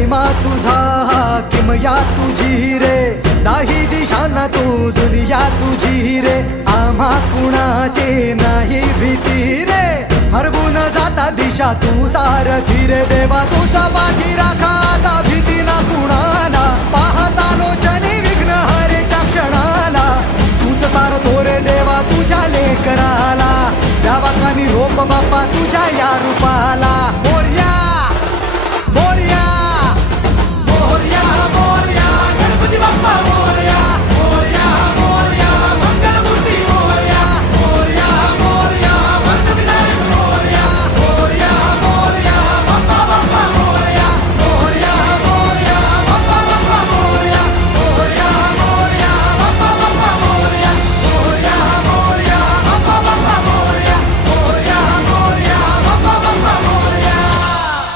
महिमा तुझा किमया तुझी रे दाही दिशांना तू दुनिया तुझी रे आम्हा कुणाचे नाही भीती रे हरवून जाता दिशा तू सारथी रे देवा तुझा पाठी राखा आता भीती ना कुणाला पाहता लोचनी विघ्न हरे त्या क्षणाला तूच तार तोरे देवा तुझ्या लेकराला द्यावा का निरोप बाप्पा तुझ्या या रूपाला